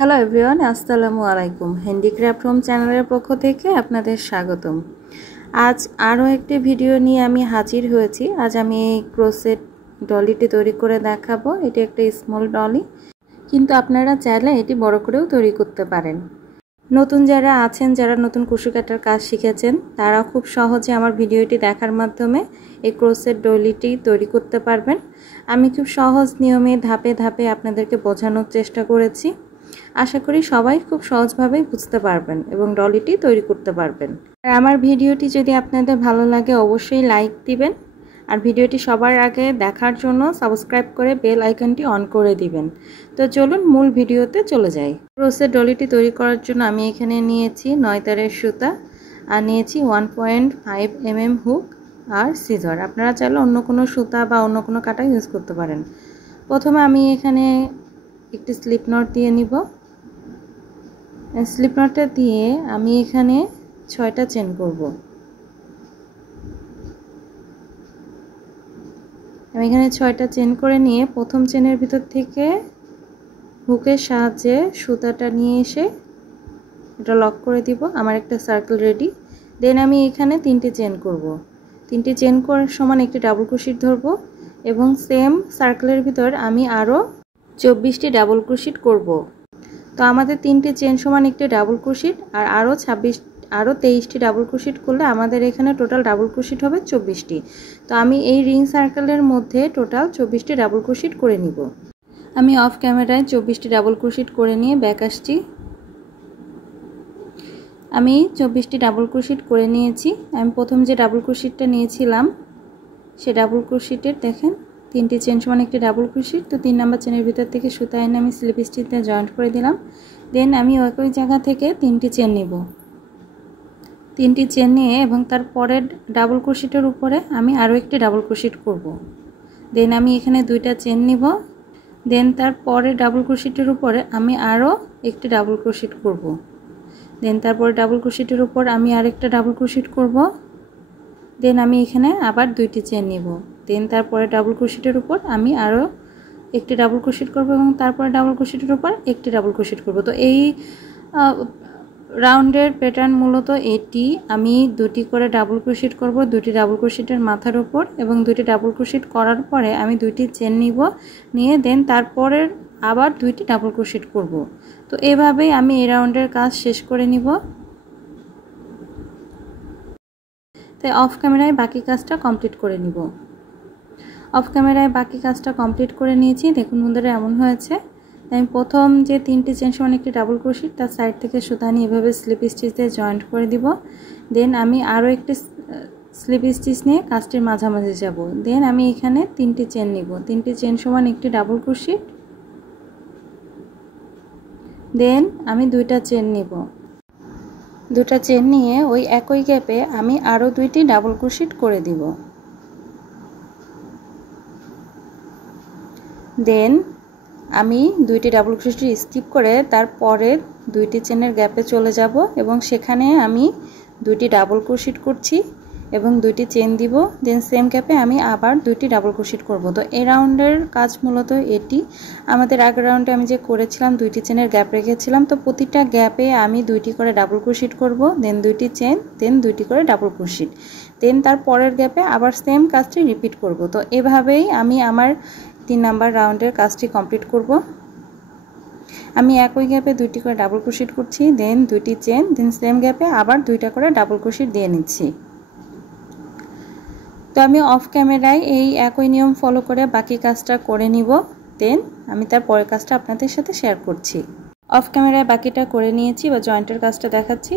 Hello everyone, আসসালামু আলাইকুম। Handicraft home চ্যানেলের পক্ষ থেকে আপনাদের স্বাগতম। আজ আরও একটি ভিডিও নিয়ে আমি হাজির হয়েছি। আজ আমি এই ক্রোশেট ডলিটি তৈরি করে দেখাবো। এটি একটা স্মল ডলি, কিন্তু আপনারা চাইলে এটি বড় করেও তৈরি করতে পারেন। নতুন যারা আছেন, যারা নতুন কুশি কাটার কাজ শিখেছেন, তারা খুব সহজে আমার ভিডিওটি দেখার মাধ্যমে এই ক্রোশেট ডলিটি তৈরি করতে পারবেন। আমি খুব সহজ নিয়মে ধাপে ধাপে আপনাদেরকে বোঝানোর চেষ্টা করেছি। আশা করি সবাই খুব সহজভাবেই বুঝতে পারবেন এবং ডলিটি তৈরি করতে পারবেন। আর আমার ভিডিওটি যদি আপনাদের ভালো লাগে অবশ্যই লাইক দিবেন, আর ভিডিওটি সবার আগে দেখার জন্য সাবস্ক্রাইব করে বেল আইকনটি অন করে দিবেন। তো চলুন মূল ভিডিওতে চলে যাই। ক্রোশেট ডলিটি তৈরি করার জন্য আমি এখানে নিয়েছি 9 তারের সুতা, আর নিয়েছি 1.5 mm হুক আর সিজার। আপনারা চাইলে অন্য কোনো সুতা বা অন্য কোনো কাটা ইউজ করতে পারেন। প্রথমে আমি এখানে একটি স্লিপ নট দিয়ে নিব। স্লিপ নটটা দিয়ে আমি এখানে 6টা চেন করব। আমি এখানে 6টা চেন করে নিয়ে প্রথম চেনের ভিতর থেকে হুকের সাহায্যে সুতাটা নিয়ে এসে এটা লক করে দিব। আমার একটা সার্কেল রেডি। দেন আমি এখানে 3টে চেন করব। 3টে চেন করার সমান একটি ডাবল ক্রোশেট ধরব এবং সেম সার্কেলের ভিতর আমি আরও 24টি ডাবল ক্রোশেট করব। তো আমাদের 3টে চেন সমান একটি ডাবল ক্রোশেট আর আরও 23টি ডাবল ক্রোশেট করলে আমাদের এখানে টোটাল ডাবল ক্রোশেট হবে 24টি। তো আমি এই রিং সার্কেলের মধ্যে টোটাল 24টি ডাবল ক্রোশেট করে নিব। আমি অফ ক্যামেরায় 24টি ডাবল ক্রোশেট করে নিয়ে ব্যাক আসছি। আমি 24টি ডাবল ক্রোশেট করে নিয়েছি। আমি প্রথম যে ডাবল ক্রোশেটটা নিয়েছিলাম সে ডাবল ক্রোশেটের দেখেন 3টি চেন সমান একটি ডাবল ক্রোশেট। তো 3 নাম্বার চেনের ভিতর থেকে সুতা এনে আমি স্লিপ স্টিচ দিয়ে জয়েন্ট করে দিলাম। দেন আমি একই জায়গা থেকে 3টি চেন নিব। 3টি চেন নিয়ে এবং তার পরের ডাবল ক্রোশেটের উপরে আমি আরও একটি ডাবল ক্রোশেট করব। দেন আমি এখানে 2টা চেন নিব। দেন তার পরের ডাবল ক্রোশেটের উপরে আমি আরও একটি ডাবল ক্রোশেট করব। দেন তারপরে ডাবল ক্রোশেটের উপর আমি আরেকটা ডাবল ক্রোশেট করব। দেন আমি এখানে আবার 2টি চেন নিব। দেন তারপরে ডাবল ক্রোশেটের উপর আমি আরও একটি ডাবল ক্রোশেট করব এবং তারপরে ডাবল ক্রোশেটের উপর একটি ডাবল ক্রোশেট করব। তো এই রাউন্ডের প্যাটার্ন মূলত এটি। আমি 2টি করে ডাবল ক্রোশেট করব 2টি ডাবল ক্রোশেটের মাথার উপর, এবং 2টি ডাবল ক্রোশেট করার পরে আমি 2টি চেন নিব, নিয়ে দেন তারপরের আবার 2টি ডাবল ক্রোশেট করব। তো এভাবেই আমি এই রাউন্ডের কাজ শেষ করে নিব। তাই অফ ক্যামেরায় বাকি কাজটা কমপ্লিট করে নিব। অফ ক্যামেরায় বাকি কাজটা কমপ্লিট করে নিয়েছি। দেখুন বন্ধুরা, এমন হয়েছে। আমি প্রথম যে 3টি চেন সমান একটি ডাবল ক্রোশেট, তার সাইড থেকে সুতা নিয়ে এভাবে স্লিপ স্টিচ দিয়ে জয়েন্ট করে দিব। দেন আমি আরও একটি স্লিপ স্টিচ নিয়ে কাজটির মাঝামাঝি যাব। দেন আমি এখানে 3টি চেন নিব। 3টি চেন সমান একটি ডাবল ক্রোশেট। দেন আমি 2টা চেন নিব। 2টা চেন নিয়ে ওই একই গ্যাপে আমি আরও 2টি ডাবল ক্রোশেট করে দিব। দেন আমি 2টি ডাবল ক্রোশেট স্কিপ করে তারপরে 2টি চেনের গ্যাপে চলে যাব এবং সেখানে আমি 2টি ডাবল ক্রোশেট করছি এবং 2টি চেন দিব। দেন সেম গ্যাপে আমি আবার 2টি ডাবল ক্রোশেট করব। তো এই রাউন্ডের কাজ মূলত এটি। আমাদের আগের রাউন্ডে আমি যে করেছিলাম 2টি চেনের গ্যাপ রেখেছিলাম, তো প্রতিটা গ্যাপে আমি 2টি করে ডাবল ক্রোশেট করব, দেন 2টি চেন, দেন 2টি করে ডাবল ক্রোশেট, দেন তার পরের গ্যাপে আবার সেম কাজটি রিপিট করব। তো এভাবেই আমি আমার 3 নাম্বার রাউন্ডের কাজটি কমপ্লিট করব। আমি একই গ্যাপে 2টি করে ডাবল ক্রোশেট করছি, দেন 2টি চেন, দেন সেম গ্যাপে আবার 2টা করে ডাবল ক্রোশেট দিয়ে নিচ্ছি। তো আমি অফ ক্যামেরায় এই একই নিয়ম ফলো করে বাকি কাজটা করে নিব। দেন আমি তার পরের কাজটা আপনাদের সাথে শেয়ার করছি। অফ ক্যামেরায় বাকিটা করে নিয়েছি বা জয়েন্টের কাজটা দেখাচ্ছি।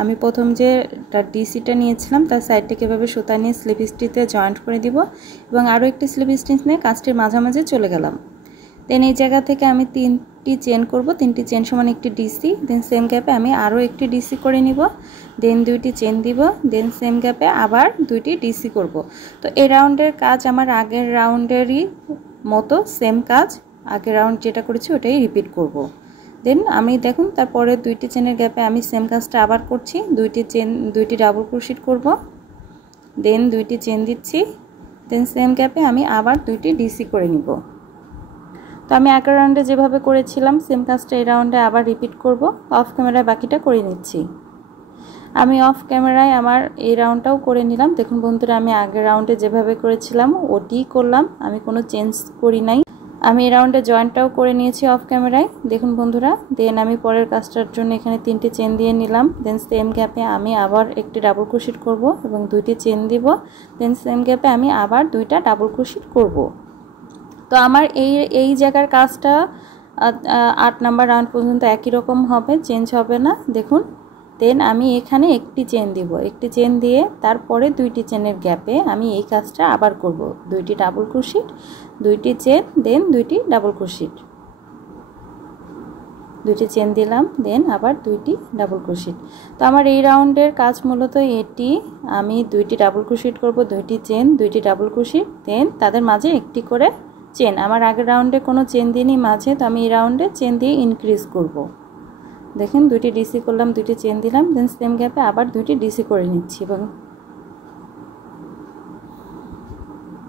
আমি প্রথম যে ডিসিটা নিয়েছিলাম তার সাইড থেকে এভাবে সুতা নিয়ে স্লিপ স্টিচে জয়েন্ট করে দিব এবং আরও একটি স্লিপ স্টিচ নিয়ে কাজটির মাঝামাঝি চলে গেলাম। দেন এই জায়গা থেকে আমি 3টি চেন করব। 3টি চেন সমান একটি ডিসি। দেন সেম গ্যাপে আমি আরও একটি ডিসি করে নিব। দেন 2টি চেন দিব। দেন সেম গ্যাপে আবার 2টি ডিসি করব। তো এই রাউন্ডের কাজ আমার আগের রাউন্ডেরই মতো সেম কাজ। আগের রাউন্ড যেটা করেছি ওটাই রিপিট করব। দেন আমি দেখুন তারপরে 2টি চেনের গ্যাপে আমি সেম কাজটা আবার করছি। 2টি ডাবল ক্রোশেট করব। দেন 2টি চেন দিচ্ছি। দেন সেম গ্যাপে আমি আবার 2টি ডিসি করে নিব। তো আমি আগের রাউন্ডে যেভাবে করেছিলাম সেম কাজটা এই রাউন্ডে আবার রিপিট করব। অফ ক্যামেরায় বাকিটা করে নিচ্ছি। আমি অফ ক্যামেরায় আমার এই রাউন্ডটাও করে নিলাম। দেখুন বন্ধুরা, আমি আগের রাউন্ডে যেভাবে করেছিলাম ওটিই করলাম, আমি কোনো চেঞ্জ করি নাই। আমি এই রাউন্ডে জয়েন্টটাও করে নিয়েছি অফ ক্যামেরায়। দেখুন বন্ধুরা, দেন আমি পরের কাজটার জন্য এখানে 3টি চেন দিয়ে নিলাম। দেন সেম গ্যাপে আমি আবার একটি ডাবল ক্রোশেট করব এবং 2টি চেন দিব। দেন সেম গ্যাপে আমি আবার 2টা ডাবল ক্রোশেট করব। তো আমার এই জায়গার কাজটা 8 নাম্বার রাউন্ড পর্যন্ত একই রকম হবে, চেঞ্জ হবে না। দেখুন, দেন আমি এখানে একটি চেন দিব, একটি চেন দিয়ে তারপরে 2টি চেনের গ্যাপে আমি এই কাজটা আবার করব। 2টি ডাবল ক্রোশেট, 2টি চেন, দেন 2টি ডাবল ক্রোশেট, 2টি চেন দিলাম, দেন আবার 2টি ডাবল ক্রোশেট। তো আমার এই রাউন্ডের কাজ মূলত এটি। আমি 2টি ডাবল ক্রোশেট করব, 2টি চেন, 2টি ডাবল ক্রোশেট, দেন তাদের মাঝে একটি করে চেন। আমার আগের রাউন্ডে কোনো চেন দিইনি মাঝে, তো আমি এই রাউন্ডে চেন দিয়ে ইনক্রিজ করব। দেখেন 2টি ডিসি করলাম, 2টি চেন দিলাম, দেন সেম গ্যাপে আবার 2টি ডিসি করে নিচ্ছি। এবং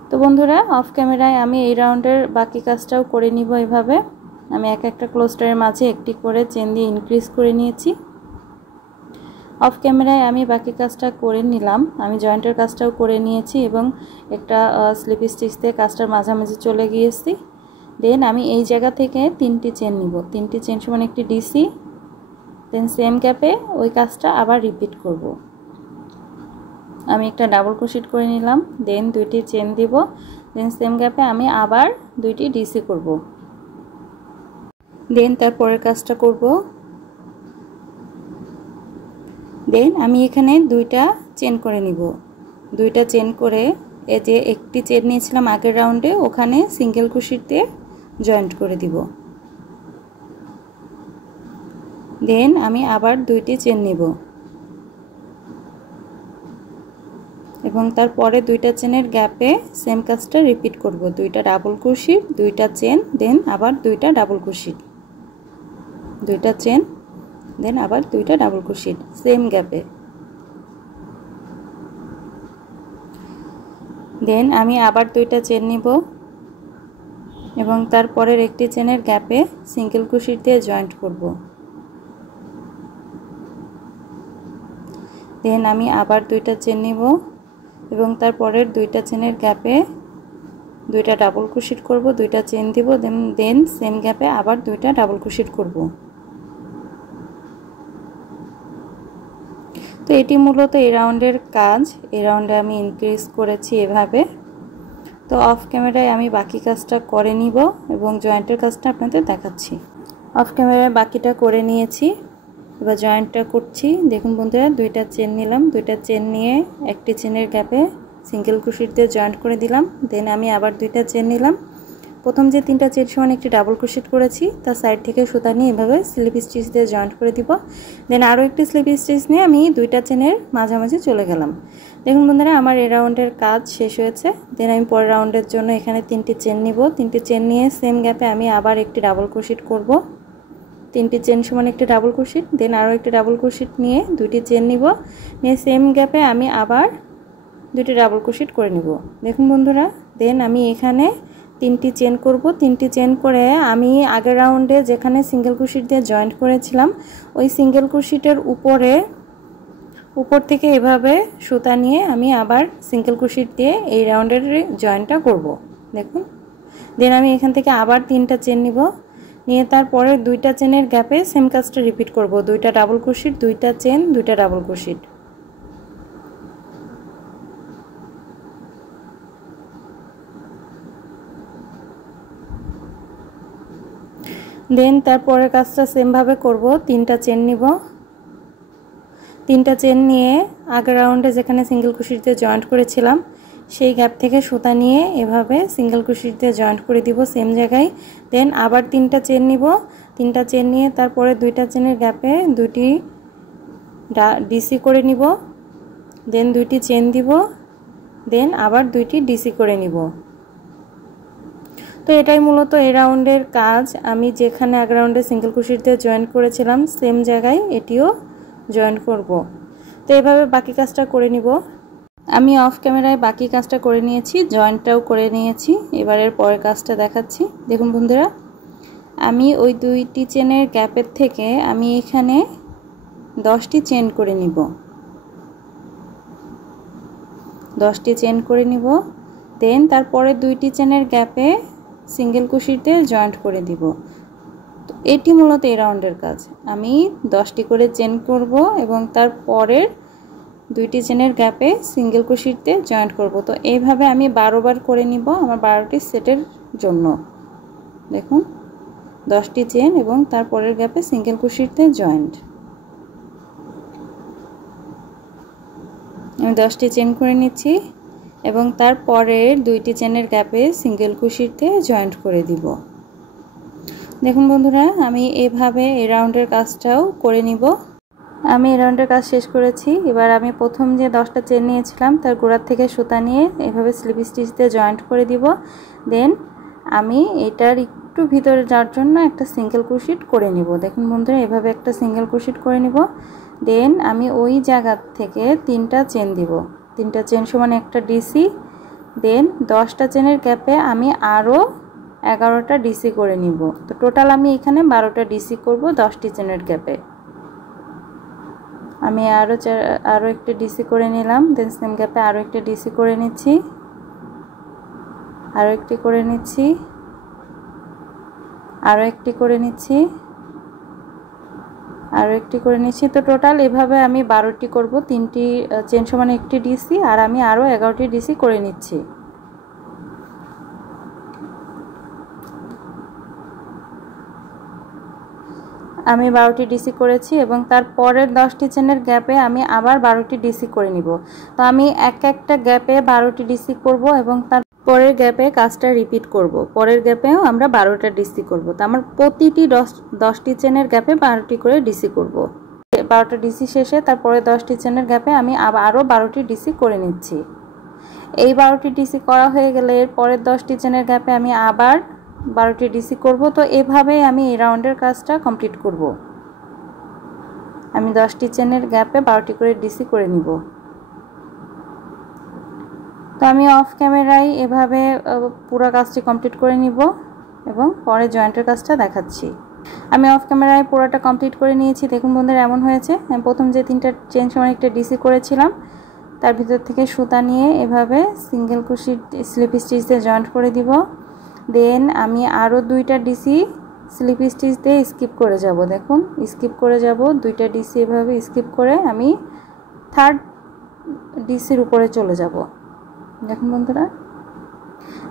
তো বন্ধুরা, অফ ক্যামেরায় আমি এই রাউন্ডের বাকি কাজটাও করে নিব এভাবে। আমি একটা ক্লোস্টারের মাঝে একটি করে চেন দিয়ে ইনক্রিজ করে নিয়েছি। অফ ক্যামেরায় আমি বাকি কাজটা করে নিলাম। আমি জয়েন্টের কাজটাও করে নিয়েছি এবং একটা স্লিপ স্টিচ দিয়ে কাজটার মাঝামাঝি চলে গিয়েছি। দেন আমি এই জায়গা থেকে 3টি চেন নিব, 3টি চেন সমান একটি ডিসি। দেন সেম গ্যাপে ওই কাজটা আবার রিপিট করব। আমি একটা ডাবল ক্রোশেট করে নিলাম, দেন 2টি চেন দিব, দেন সেম গ্যাপে আমি আবার 2টি ডিসি করব। দেন তারপরের কাজটা করব। দেন আমি এখানে 2টা চেন করে নিব। 2টা চেন করে এই যে একটি চেন নিয়েছিলাম আগের রাউন্ডে, ওখানে সিঙ্গেল ক্রোশেট দিয়ে জয়েন্ট করে দিব। দেন আমি আবার 2টি চেন নিব এবং তারপরে 2টা চেনের গ্যাপে সেম কাজটা রিপিট করব। 2টা ডাবল ক্রোশেট, 2টা চেন, দেন আবার 2টা ডাবল ক্রোশেট, 2টা চেন, দেন আবার 2টা ডাবল ক্রোশেট সেম গ্যাপে। দেন আমি আবার 2টা চেন নিব এবং তারপরের একটি চেনের গ্যাপে সিঙ্গেল ক্রোশেট দিয়ে জয়েন্ট করব। দেন আমি আবার 2টা চেন নিব এবং তারপরের 2টা চেনের গ্যাপে 2টা ডাবল ক্রোশেট করব, 2টা চেন দিব, দেন সেম গ্যাপে আবার 2টা ডাবল ক্রোশেট করব। তো এটি মূলত এই রাউন্ডের কাজ। এই রাউন্ডে আমি ইনক্রিজ করেছি এভাবে। তো অফ ক্যামেরায় আমি বাকি কাজটা করে নিব এবং জয়েন্টের কাজটা আপনাদের দেখাচ্ছি। অফ ক্যামেরায় বাকিটা করে নিয়েছি, এবার জয়েন্টটা করছি। দেখুন বন্ধুরা, 2টা চেন নিলাম, 2টা চেন নিয়ে একটি চেনের গ্যাপে সিঙ্গেল ক্রোশেট দিয়ে জয়েন্ট করে দিলাম। দেন আমি আবার 2টা চেন নিলাম। প্রথম যে 3টা চেন সমান একটি ডাবল ক্রোশেট করেছি তার সাইড থেকে সুতা নিয়ে এভাবে স্লিপ স্টিচ দিয়ে জয়েন্ট করে দিব। দেন আরও একটি স্লিপ স্টিচ নিয়ে আমি 2টা চেনের মাঝামাঝি চলে গেলাম। দেখুন বন্ধুরা, আমার এই রাউন্ডের কাজ শেষ হয়েছে। দেন আমি পরের রাউন্ডের জন্য এখানে 3টি চেন নিব। 3টি চেন নিয়ে সেম গ্যাপে আমি আবার একটি ডাবল ক্রোশেট করব। 3টি চেন সমান একটি ডাবল ক্রোশেট, দেন আরও একটি ডাবল ক্রোশেট নিয়ে 2টি চেন নিব, নিয়ে সেম গ্যাপে আমি আবার 2টি ডাবল ক্রোশেট করে নিব। দেখুন বন্ধুরা, দেন আমি এখানে 3টি চেন করব। 3টি চেন করে আমি আগের রাউন্ডে যেখানে সিঙ্গেল ক্রোশেট দিয়ে জয়েন্ট করেছিলাম ওই সিঙ্গেল ক্রোশেটের উপর থেকে এভাবে সুতা নিয়ে আমি আবার সিঙ্গেল ক্রোশেট দিয়ে এই রাউন্ডের জয়েন্টটা করব। দেখুন, দেন আমি এখান থেকে আবার 3টা চেন নিব, নিয়ে তারপরে 2টা চেনের গ্যাপে সেম কাজটা রিপিট করব। 2টা ডাবল ক্রোশেট, 2টা চেন, 2টা ডাবল ক্রোশেট। দেন তারপরে কাজটা সেমভাবে করব। 3টা চেন নিব, 3টা চেন নিয়ে আগের রাউন্ডে যেখানে সিঙ্গেল ক্রোশেট দিয়ে জয়েন্ট করেছিলাম সেই গ্যাপ থেকে সুতা নিয়ে এভাবে সিঙ্গেল ক্রোশেট দিয়ে জয়েন্ট করে দিব সেম জায়গায়। দেন আবার 3টা চেন নিব, 3টা চেন নিয়ে তারপরে 2টা চেনের গ্যাপে 2টি ডিসি করে নিব, দেন 2টি চেন দিব, দেন আবার 2টি ডিসি করে নিব। তো এটাই মূলত এই রাউন্ডের কাজ। আমি যেখানে আগের রাউন্ডে সিঙ্গেল ক্রোশেট দিয়ে জয়েন্ট করেছিলাম সেম জায়গায় এটিও জয়েন্ট করব। তো এভাবে বাকি কাজটা করে নিব। আমি অফ ক্যামেরায় বাকি কাজটা করে নিয়েছি, জয়েন্টটাও করে নিয়েছি। এবারের পরের কাজটা দেখাচ্ছি। দেখুন বন্ধুরা, আমি ওই 2টি চেনের গ্যাপের থেকে আমি এখানে 10টি চেন করে নিব। 10টি চেন করে নিব। দেন তারপরে 2টি চেনের গ্যাপে সিঙ্গেল কুশিতে জয়েন্ট করে দিব। তো এটি মূলত এই রাউন্ডের কাজ। আমি 10টি করে চেন করব এবং তারপরের 2টি চেনের গ্যাপে সিঙ্গেল কুশিতে জয়েন্ট করব। তো এইভাবে আমি 12 বার করে নিব আমার 12টি সেটের জন্য। দেখুন 10টি চেন এবং তারপরের গ্যাপে সিঙ্গেল কুশিতে জয়েন্ট। আমি 10টি চেন করে নিচ্ছি এবং তারপরের 2টি চেনের গ্যাপে সিঙ্গেল কুশিতে জয়েন্ট করে দিব। দেখুন বন্ধুরা, আমি এভাবে এই রাউন্ডের কাজটাও করে নিব। আমি এই রাউন্ডের কাজ শেষ করেছি। এবার আমি প্রথম যে 10টা চেন নিয়েছিলাম তার গোড়ার থেকে সুতা নিয়ে এভাবে স্লিপ স্টিচ দিয়ে জয়েন্ট করে দিব। দেন আমি এটার একটু ভিতরে যাওয়ার জন্য একটা সিঙ্গেল ক্রোশেট করে নিব। দেখুন বন্ধুরা, এভাবে একটা সিঙ্গেল ক্রোশেট করে নিব। দেন আমি ওই জায়গা থেকে 3টা চেন দিব। 3টা চেন সমান একটা ডিসি। দেন 10টা চেনের গ্যাপে আমি আরও 11টা ডিসি করে নিব। তো টোটাল আমি এখানে 12টা ডিসি করব 10টি চেনের গ্যাপে। আমি আরও একটা ডিসি করে নিলাম। দেন সেম গ্যাপে আরও একটা ডিসি করে নিচ্ছি, আরও একটি করে নিচ্ছি, আরও একটি করে নিচ্ছি, আরও একটি করে নিচ্ছি। তো টোটাল এভাবে আমি 12টি করব। 3টি চেন সমান একটি ডিসি আর আমি আরও 11টি ডিসি করে নিচ্ছি। আমি 12টি ডিসি করেছি এবং তারপরের 10টি চেনের গ্যাপে আমি আবার 12টি ডিসি করে নিব। তো আমি একটা গ্যাপে 12টি ডিসি করব এবং তার পরের গ্যাপে কাজটা রিপিট করব। পরের গ্যাপেও আমরা 12টা ডিসি করব। তো আমার প্রতিটি 10টি চেনের গ্যাপে 12টি করে ডিসি করব। 12টা ডিসি শেষে তারপরে 10টি চেনের গ্যাপে আমি আরও 12টি ডিসি করে নিচ্ছি। এই 12টি ডিসি করা হয়ে গেলে এর পরের 10টি চেনের গ্যাপে আমি আবার 12টি ডিসি করব। তো এভাবেই আমি এই রাউন্ডের কাজটা কমপ্লিট করব। আমি 10টি চেনের গ্যাপে 12টি করে ডিসি করে নিব। তো আমি অফ ক্যামেরায় এভাবে পুরো কাজটি কমপ্লিট করে নিব এবং পরে জয়েন্টের কাজটা দেখাচ্ছি। আমি অফ ক্যামেরায় পুরোটা কমপ্লিট করে নিয়েছি। দেখুন বন্ধুরা, এমন হয়েছে। আমি প্রথম যে 3টা চেন সমান একটা ডিসি করেছিলাম তার ভিতর থেকে সুতা নিয়ে এভাবে সিঙ্গেল ক্রোশেট স্লিপ স্টিচ দিয়ে জয়েন্ট করে দিব। দেন আমি আরও 2টা ডিসি স্লিপ স্টিচ দিয়ে স্কিপ করে যাব। দেখুন স্কিপ করে যাব, 2টা ডিসি এভাবে স্কিপ করে আমি 3rd ডিসির উপরে চলে যাব। দেখুন বন্ধুরা,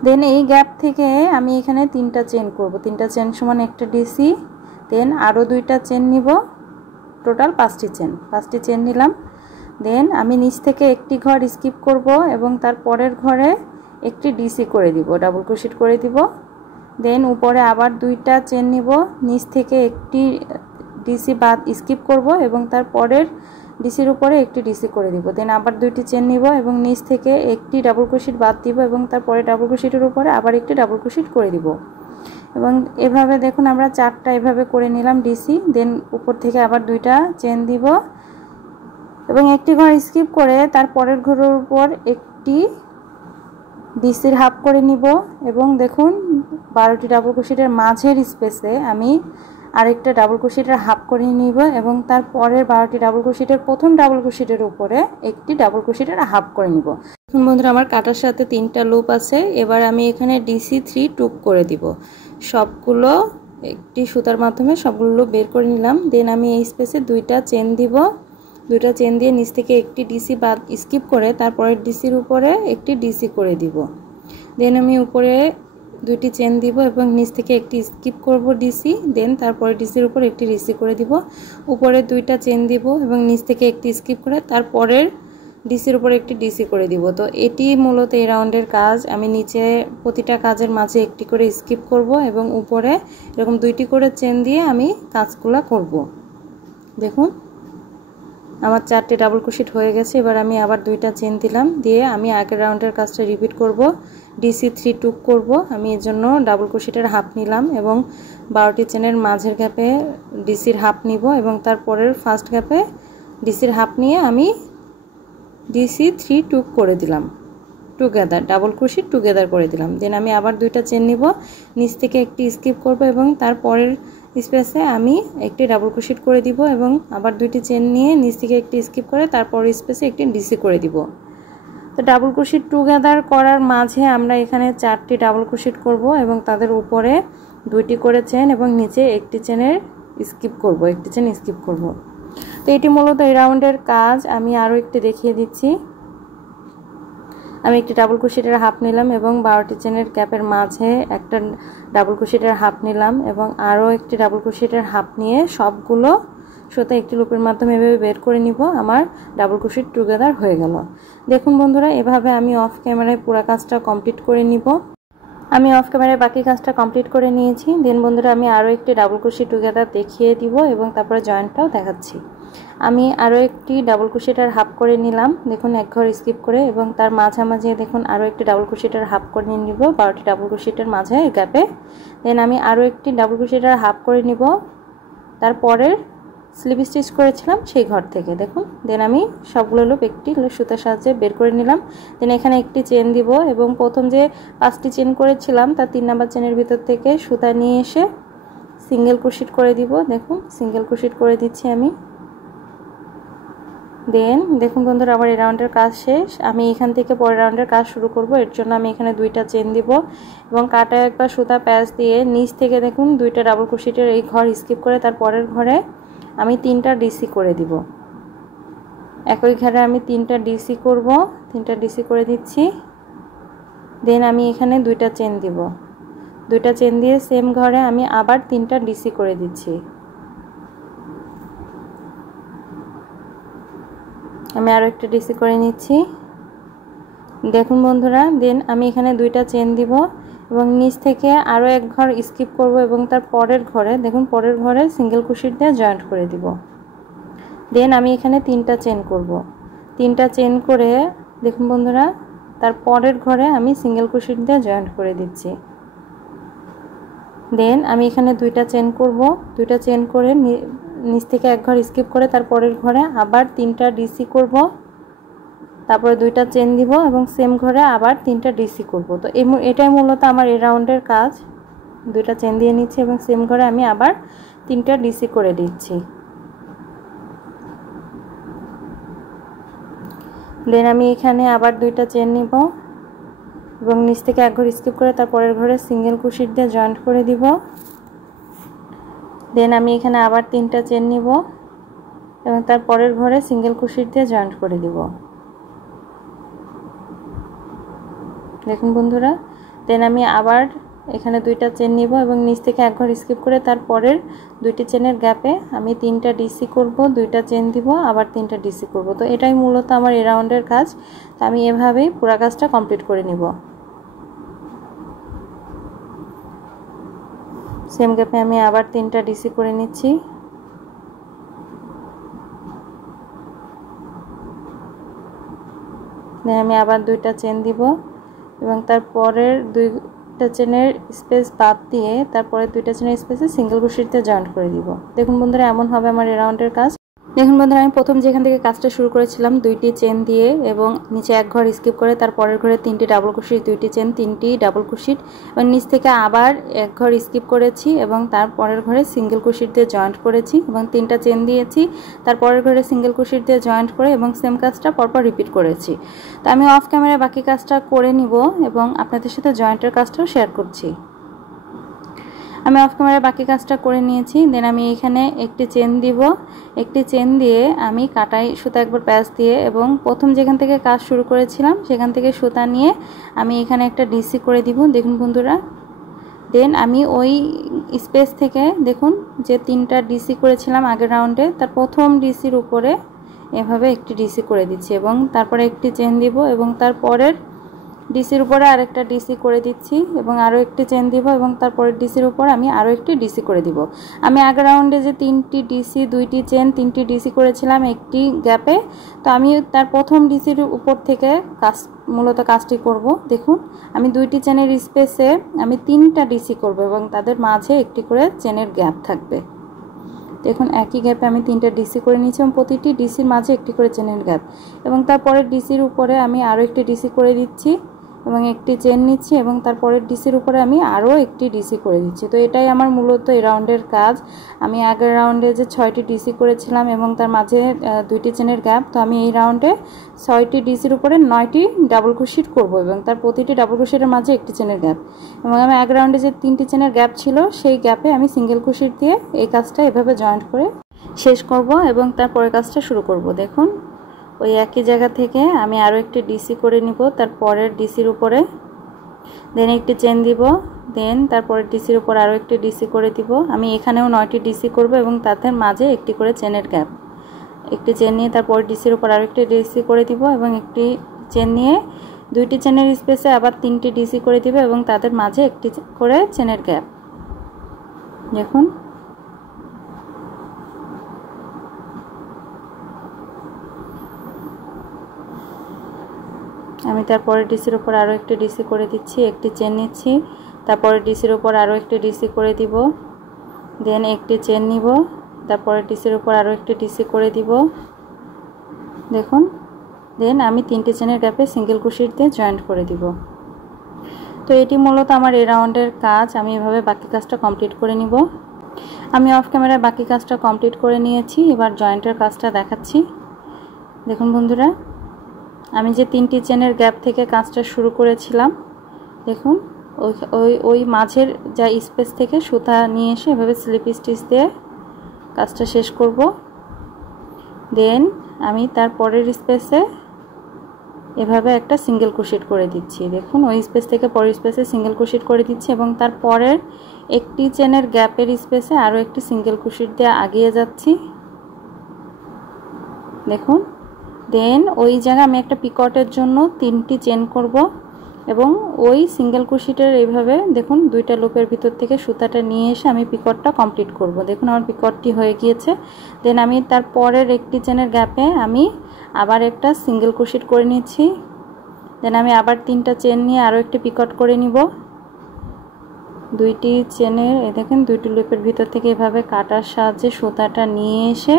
দেন এই গ্যাপ থেকে আমি এখানে 3টা চেন করব। 3টা চেন সমান একটা ডিসি। দেন আরও 2টা চেন নিব, টোটাল 5টি চেন। 5টি চেন নিলাম। দেন আমি নিচ থেকে একটি ঘর স্কিপ করব এবং তার পরের ঘরে একটি ডিসি করে দিব, ডাবল ক্রোশেট করে দিব। দেন উপরে আবার 2টা চেন নিব, নিচ থেকে একটি ডিসি বাদ স্কিপ করব এবং তার পরের ডিসির উপরে একটি ডিসি করে দিব। দেন আবার 2টি চেন নিব এবং নিচ থেকে একটি ডাবল ক্রোশেট বাদ দিব এবং তারপরে ডাবল ক্রোশেটের উপরে আবার একটি ডাবল ক্রোশেট করে দিব। এবং এভাবে দেখুন আমরা 4টা এভাবে করে নিলাম ডিসি। দেন উপর থেকে আবার 2টা চেন দিব এবং একটি ঘর স্কিপ করে তার পরের ঘরের উপর একটি ডিসির হাফ করে নিব এবং দেখুন 12টি ডাবল ক্রোশেটের মাঝের স্পেসে আমি আরেকটা ডাবল ক্রোশেটের হাফ করে নিব এবং তার পরের 12টি ডাবল ক্রোশেটের প্রথম ডাবল ক্রোশেটের উপরে একটি ডাবল ক্রোশেটের হাফ করে নিব। এখন বন্ধুরা, আমার কাটার সাথে 3টা লুপ আছে। এবার আমি এখানে ডিসি 3 টুক করে দিব। সবগুলো একটি সুতার মাধ্যমে সবগুলো বের করে নিলাম। দেন আমি এই স্পেসে 2টা চেন দিব। 2টা চেন দিয়ে নিচ থেকে একটি ডিসি বাদ স্কিপ করে তারপরের ডিসির উপরে একটি ডিসি করে দিব। দেন আমি উপরে 2টি চেন দিব এবং নিচ থেকে একটি স্কিপ করব ডিসি। দেন তারপরে ডিসির উপর একটি ডিসি করে দিব। উপরে 2টা চেন দিব এবং নিচ থেকে একটি স্কিপ করে তারপরের ডিসির উপর একটি ডিসি করে দিব। তো এটি মূলত এই রাউন্ডের কাজ। আমি নিচে প্রতিটা কাজের মাঝে একটি করে স্কিপ করব এবং উপরে এরকম 2টি করে চেন দিয়ে আমি কাজগুলো করব। দেখুন আমার 4টি ডাবল ক্রোশেট হয়ে গেছে। এবার আমি আবার 2টা চেন দিলাম, দিয়ে আমি আগের রাউন্ডের কাজটা রিপিট করব। ডিসি 3 টুক করব। আমি এর জন্য ডাবল ক্রোশেটের হাফ নিলাম এবং 12টি চেনের মাঝের গ্যাপে ডিসির হাফ নিব এবং তারপরের ফার্স্ট গ্যাপে ডিসির হাফ নিয়ে আমি ডিসি 3 টুক করে দিলাম। টুগেদার, ডাবল ক্রোশেট টুগেদার করে দিলাম। দেন আমি আবার দুইটা চেন নিব, নিচ থেকে একটি স্কিপ করব এবং তারপরের স্পেসে আমি একটি ডাবল ক্রোশেট করে দিব এবং আবার দুইটি চেন নিয়ে নিচ থেকে একটি স্কিপ করে তারপরের স্পেসে একটি ডিসি করে দিব। তো ডাবল ক্রোশেট টুগেদার করার মাঝে আমরা এখানে 4টি ডাবল ক্রোশেট করব এবং তাদের উপরে 2টি করে চেন এবং নিচে একটি চেনের স্কিপ করব, একটি চেন স্কিপ করব। তো এটি মূলত এই রাউন্ডের কাজ। আমি আরও একটি দেখিয়ে দিচ্ছি। আমি একটি ডাবল ক্রোশেটের হাফ নিলাম এবং 12টি চেনের ক্যাপের মাঝে একটা ডাবল ক্রোশেটের হাফ নিলাম এবং আরও একটি ডাবল ক্রোশেটের হাফ নিয়ে সবগুলো সুতা একটি লুপের মাধ্যমে এভাবে বের করে নিব। আমার ডাবল ক্রোশেট টুগেদার হয়ে গেল। দেখুন বন্ধুরা, এভাবে আমি অফ ক্যামেরায় পুরো কাজটা কমপ্লিট করে নিব। আমি অফ ক্যামেরায় বাকি কাজটা কমপ্লিট করে নিয়েছি। দেন বন্ধুরা, আমি আরও একটি ডাবল ক্রোশেট টুগেদার দেখিয়ে দিব এবং তারপরে জয়েন্টটাও দেখাচ্ছি। আমি আরও একটি ডাবল ক্রোশেটের হাফ করে নিলাম, দেখুন এক ঘর স্কিপ করে, এবং তার মাঝামাঝি দেখুন আরও একটি ডাবল ক্রোশেটের হাফ করে নিব 12টি ডাবল ক্রোশেটের মাঝে গ্যাপে। দেন আমি আরও একটি ডাবল ক্রোশেটের হাফ করে নিব তারপরের স্লিপ স্টিচ করেছিলাম সেই ঘর থেকে, দেখুন। দেন আমি সবগুলো লুপ একটি সুতার সাহায্যে বের করে নিলাম। দেন এখানে একটি চেন দিব এবং প্রথম যে 5টি চেন করেছিলাম তার 3 নাম্বার চেনের ভিতর থেকে সুতা নিয়ে এসে সিঙ্গেল ক্রোশেট করে দিব। দেখুন সিঙ্গেল ক্রোশেট করে দিচ্ছি আমি। দেন দেখুন বন্ধুরা, আবার এই রাউন্ডের কাজ শেষ। আমি এখান থেকে পরের রাউন্ডের কাজ শুরু করব। এর জন্য আমি এখানে 2টা চেন দিব এবং কাটায় একবার সুতা প্যাচ দিয়ে নিচ থেকে দেখুন 2টা ডাবল ক্রোশেটের এই ঘর স্কিপ করে তার পরের ঘরে আমি 3টা ডিসি করে দিব। একই ঘরে আমি 3টা ডিসি করব, 3টা ডিসি করে দিচ্ছি। দেন আমি এখানে 2টা চেন দিব, 2টা চেন দিয়ে সেম ঘরে আমি আবার 3টা ডিসি করে দিচ্ছি। আমি আরও একটা ডিসি করে নিচ্ছি, দেখুন বন্ধুরা। দেন আমি এখানে 2টা চেন দিব এবং নিচ থেকে আরও এক ঘর স্কিপ করব এবং তার পরের ঘরে দেখুন পরের ঘরে সিঙ্গেল ক্রোশেট দিয়ে জয়েন্ট করে দিব। দেন আমি এখানে 3টা চেন করব, 3টা চেন করে দেখুন বন্ধুরা তার পরের ঘরে আমি সিঙ্গেল ক্রোশেট দিয়ে জয়েন্ট করে দিচ্ছি। দেন আমি এখানে 2টা চেন করব, 2টা চেন করে নিচ থেকে এক ঘর স্কিপ করে তার পরের ঘরে আবার 3টা ডিসি করব, তারপরে 2টা চেন দিব এবং সেম ঘরে আবার 3টা ডিসি করব। তো এটাই মূলত আমার এই রাউন্ডের কাজ। 2টা চেন দিয়ে নিচ্ছি এবং সেম ঘরে আমি আবার 3টা ডিসি করে দিচ্ছি। দেন আমি এখানে আবার 2টা চেন নিব এবং নিচ থেকে এক ঘর স্কিপ করে তার পরের ঘরে সিঙ্গেল ক্রোশেট দিয়ে জয়েন্ট করে দিব। দেন আমি এখানে আবার 3টা চেন নিব এবং তার পরের ঘরে সিঙ্গেল ক্রোশেট দিয়ে জয়েন্ট করে দিব, দেখুন বন্ধুরা। দেন আমি আবার এখানে 2টা চেন নিব এবং নিচ থেকে এক ঘর স্কিপ করে তার পরের 2টি চেনের গ্যাপে আমি 3টা ডিসি করব, 2টা চেন দিব, আবার 3টা ডিসি করব। তো এটাই মূলত আমার এই রাউন্ডের কাজ। তো আমি এভাবেই পুরো কাজটা কমপ্লিট করে নিব। সেম গ্যাপে আমি আবার 3টা ডিসি করে নিচ্ছি। দেন আমি আবার 2টা চেন দিব এবং তারপরের 2টা চেনের স্পেস বাদ দিয়ে তারপরে 2টা চেনের স্পেসে সিঙ্গেল ক্রোশেট দিয়ে জয়েন্ট করে দিব। দেখুন বন্ধুরা, এমন হবে আমার এই রাউন্ডের কাজ। দেখুন বন্ধুরা, আমি প্রথম যেখান থেকে কাজটা শুরু করেছিলাম 2টি চেন দিয়ে এবং নিচে এক ঘর স্কিপ করে তার পরের ঘরে 3টি ডাবল ক্রোশেট, 2টি চেন, 3টি ডাবল ক্রোশেট এবং নিচ থেকে আবার এক ঘর স্কিপ করেছি এবং তার পরের ঘরে সিঙ্গেল ক্রোশেট দিয়ে জয়েন্ট করেছি এবং 3টা চেন দিয়েছি, তার পরের ঘরে সিঙ্গেল ক্রোশেট দিয়ে জয়েন্ট করে এবং সেম কাজটা পরপর রিপিট করেছি। তো আমি অফ ক্যামেরায় বাকি কাজটা করে নিব এবং আপনাদের সাথে জয়েন্টের কাজটাও শেয়ার করছি। আমি অফ ক্যামেরায় বাকি কাজটা করে নিয়েছি। দেন আমি এখানে একটি চেন দিব, একটি চেন দিয়ে আমি কাটাই সুতা একবার প্যাচ দিয়ে এবং প্রথম যেখান থেকে কাজ শুরু করেছিলাম সেখান থেকে সুতা নিয়ে আমি এখানে একটা ডিসি করে দিব, দেখুন বন্ধুরা। দেন আমি ওই স্পেস থেকে দেখুন যে 3টা ডিসি করেছিলাম আগের রাউন্ডে তার প্রথম ডিসির উপরে এভাবে একটি ডিসি করে দিচ্ছি এবং তারপরে একটি চেন দিব এবং তারপরের ডিসির উপরে আরেকটা ডিসি করে দিচ্ছি এবং আরও একটি চেন দিব এবং তারপরের ডিসির উপর আমি আরও একটি ডিসি করে দিব। আমি আগের রাউন্ডে যে 3টি ডিসি, 2টি চেন, 3টি ডিসি করেছিলাম একটি গ্যাপে, তো আমি তার প্রথম ডিসির উপর থেকে মূলত কাজটি করব। দেখুন আমি 2টি চেনের স্পেসে আমি 3টা ডিসি করব এবং তাদের মাঝে একটি করে চেনের গ্যাপ থাকবে। দেখুন একই গ্যাপে আমি 3টা ডিসি করে নিয়েছি এবং প্রতিটি ডিসির মাঝে একটি করে চেনের গ্যাপ, এবং তারপরের ডিসির উপরে আমি আরও একটি ডিসি করে দিচ্ছি এবং একটি চেন নিচ্ছি, এবং তারপরের ডিসির উপরে আমি আরও একটি ডিসি করে দিচ্ছি। তো এটাই আমার মূলত এই রাউন্ডের কাজ। আমি আগের রাউন্ডে যে 6টি ডিসি করেছিলাম এবং তার মাঝে 2টি চেনের গ্যাপ, তো আমি এই রাউন্ডে 6টি ডিসির উপরে 9টি ডাবল ক্রোশেট করব এবং তার প্রতিটি ডাবল ক্রোশেটের মাঝে একটি চেনের গ্যাপ, এবং আমি আগের রাউন্ডে যে 3টি চেনের গ্যাপ ছিল সেই গ্যাপে আমি সিঙ্গেল ক্রোশেট দিয়ে এই কাজটা এভাবে জয়েন্ট করে শেষ করব এবং তারপরে কাজটা শুরু করব। দেখুন ওই একই জায়গা থেকে আমি আরও একটি ডিসি করে নিব তার পরের ডিসির উপরে, দেন একটি চেন দিব, দেন তারপরের ডিসির উপর আরও একটি ডিসি করে দিব। আমি এখানেও 9টি ডিসি করব এবং তাদের মাঝে একটি করে চেনের গ্যাপ, একটি চেন নিয়ে তারপরের ডিসির উপর আরও একটি ডিসি করে দিব এবং একটি চেন নিয়ে 2টি চেনের স্পেসে আবার 3টি ডিসি করে দিব এবং তাদের মাঝে একটি করে চেনের গ্যাপ। দেখুন আমি তারপরে ডিসির উপর আরও একটি ডিসি করে দিচ্ছি, একটি চেন নিচ্ছি, তারপরে ডিসির উপর আরও একটি ডিসি করে দিব, দেন একটি চেন নিব, তারপরে ডিসির উপর আরও একটি ডিসি করে দিব। দেখুন দেন আমি 3টি চেনের গ্যাপে সিঙ্গেল ক্রোশেট দিয়ে জয়েন্ট করে দিব। তো এটি মূলত আমার এই রাউন্ডের কাজ। আমি এভাবে বাকি কাজটা কমপ্লিট করে নিব। আমি অফ ক্যামেরায় বাকি কাজটা কমপ্লিট করে নিয়েছি, এবার জয়েন্টের কাজটা দেখাচ্ছি। দেখুন বন্ধুরা, আমি যে 3টি চেনের গ্যাপ থেকে কাজটা শুরু করেছিলাম, দেখুন ওই মাঝের যা স্পেস থেকে সুতা নিয়ে এসে এভাবে স্লিপ স্টিচ দিয়ে কাজটা শেষ করব। দেন আমি তারপরের স্পেসে এভাবে একটা সিঙ্গেল ক্রোশেট করে দিচ্ছি। দেখুন ওই স্পেস থেকে পরের স্পেসে সিঙ্গেল ক্রোশেট করে দিচ্ছি এবং তারপরের একটি চেনের গ্যাপের স্পেসে আরও একটি সিঙ্গেল ক্রোশেট দিয়ে আগিয়ে যাচ্ছি। দেখুন দেন ওই জায়গায় আমি একটা পিকটের জন্য 3টি চেন করব এবং ওই সিঙ্গেল ক্রোশেটের এইভাবে দেখুন 2টা লুপের ভিতর থেকে সুতাটা নিয়ে এসে আমি পিকটটা কমপ্লিট করব। দেখুন আমার পিকটটি হয়ে গিয়েছে। দেন আমি তারপরের একটি চেনের গ্যাপে আমি আবার একটা সিঙ্গেল ক্রোশেট করে নিচ্ছি। দেন আমি আবার 3টা চেন নিয়ে আরও একটি পিকট করে নিব। 2টি চেনের দেখেন 2টি লুপের ভিতর থেকে এভাবে কাটার সাহায্যে সুতাটা নিয়ে এসে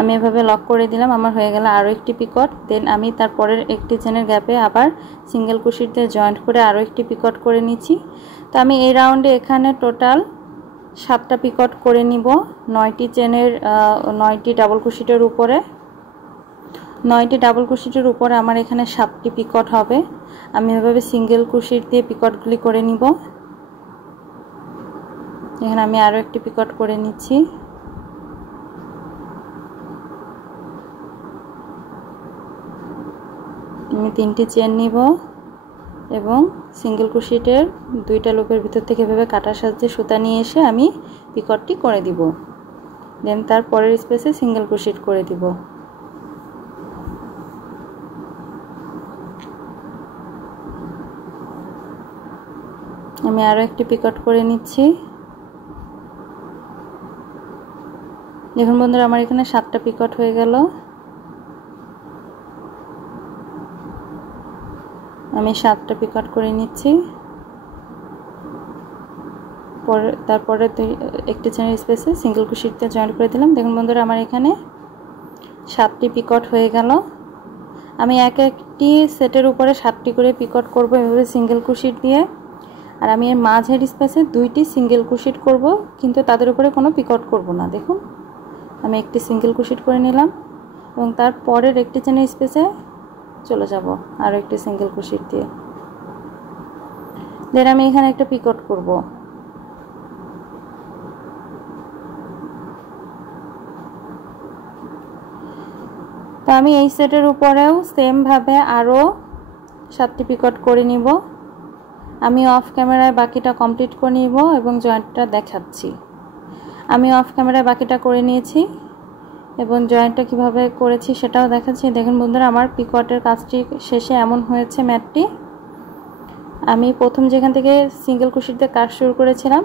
আমি এভাবে লক করে দিলাম, আমার হয়ে গেল আরও একটি পিকট। দেন আমি তারপরের একটি চেনের গ্যাপে আবার সিঙ্গেল ক্রোশেট দিয়ে জয়েন্ট করে আরও একটি পিকট করে নিচ্ছি। তো আমি এই রাউন্ডে এখানে টোটাল 7টা পিকট করে নিব। 9টি চেনের 9টি ডাবল ক্রোশেটের উপরে 9টি ডাবল ক্রোশেটের উপরে আমার এখানে 7টি পিকট হবে। আমি এভাবে সিঙ্গেল ক্রোশেট দিয়ে পিকটগুলি করে নিব। এখানে আমি আরও একটি পিকট করে নিচ্ছি। আমি 3টি চেন নিব এবং সিঙ্গেল ক্রোশেটের 2টা লুপের ভিতর থেকে এভাবে কাটার সাহায্যে সুতা নিয়ে এসে আমি পিকটটি করে দিব। দেন তারপরের স্পেসে সিঙ্গেল ক্রোশেট করে দিব। আমি আরও একটি পিকট করে নিচ্ছি। দেখুন বন্ধুরা, আমার এখানে 7টা পিকট হয়ে গেল। আমি 7টা পিকট করে নিচ্ছি। তারপরে একটি চেনের স্পেসে সিঙ্গেল ক্রোশেট দিয়ে জয়েন্ট করে দিলাম। দেখুন বন্ধুরা, আমার এখানে 7টি পিকট হয়ে গেল। আমি একটি সেটের উপরে 7টি করে পিকট করব এভাবে সিঙ্গেল ক্রোশেট দিয়ে, আর আমি এর মাঝের স্পেসে 2টি সিঙ্গেল ক্রোশেট করব, কিন্তু তাদের উপরে কোনো পিকট করব না। দেখুন আমি একটি সিঙ্গেল ক্রোশেট করে নিলাম এবং তারপরের একটি চেনের স্পেসে চলে যাব আর একটি সিঙ্গেল ক্রোশেট দিয়ে। দেন আমি এখানে একটা পিকট করব। তো আমি এই সেটের উপরেও সেম ভাবে আরো 7টি পিকট করে নিব। আমি অফ ক্যামেরায় বাকিটা কমপ্লিট করে নিব এবং জয়েন্টটা দেখাচ্ছি। আমি অফ ক্যামেরায় বাকিটা করে নিয়েছি এবং জয়েন্টটা কিভাবে করেছি সেটাও দেখাচ্ছি। দেখুন বন্ধুরা, আমার পিকটের কাজটি শেষে এমন হয়েছে ম্যাটটি। আমি প্রথম যেখান থেকে সিঙ্গেল ক্রোশেট দিয়ে কাজ শুরু করেছিলাম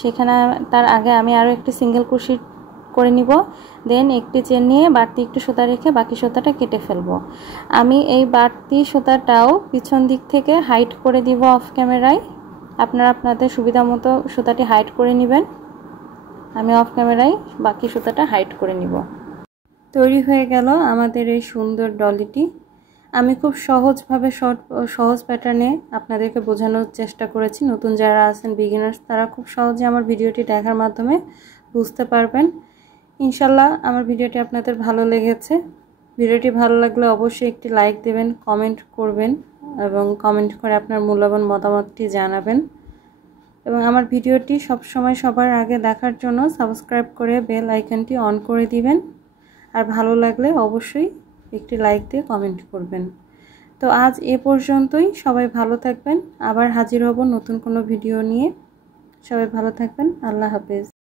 সেখানে তার আগে আমি আরও একটি সিঙ্গেল ক্রোশেট করে নিব। দেন একটি চেন নিয়ে বাড়তি একটু সুতা রেখে বাকি সুতাটা কেটে ফেলবো। আমি এই বাড়তি সুতাটাও পিছন দিক থেকে হাইড করে দিব অফ ক্যামেরায়। আপনারা আপনাদের সুবিধা মতো সুতাটি হাইড করে নেবেন। আমি অফ ক্যামেরায় বাকি সুতাটা হাইড করে নিব। তৈরি হয়ে গেল আমাদের এই সুন্দর ডলিটি। আমি খুব সহজভাবে সহজ প্যাটার্নে আপনাদেরকে বোঝানোর চেষ্টা করেছি। নতুন যারা আছেন বিগিনার্স, তারা খুব সহজে আমার ভিডিওটি দেখার মাধ্যমে বুঝতে পারবেন। ইনশাল্লাহ আমার ভিডিওটি আপনাদের ভালো লেগেছে। ভিডিওটি ভালো লাগলে অবশ্যই একটি লাইক দেবেন, কমেন্ট করবেন এবং কমেন্ট করে আপনার মূল্যবান মতামতটি জানাবেন। এবং আমার ভিডিওটি সবসময় সবার আগে দেখার জন্য সাবস্ক্রাইব করে বেল আইকনটি অন করে দিবেন। আর ভালো লাগলে অবশ্যই একটি লাইক দিয়ে কমেন্ট করবেন। তো আজ এ পর্যন্তই। সবাই ভালো থাকবেন। আবার হাজির হব নতুন কোনো ভিডিও নিয়ে। সবাই ভালো থাকবেন। আল্লাহ হাফেজ।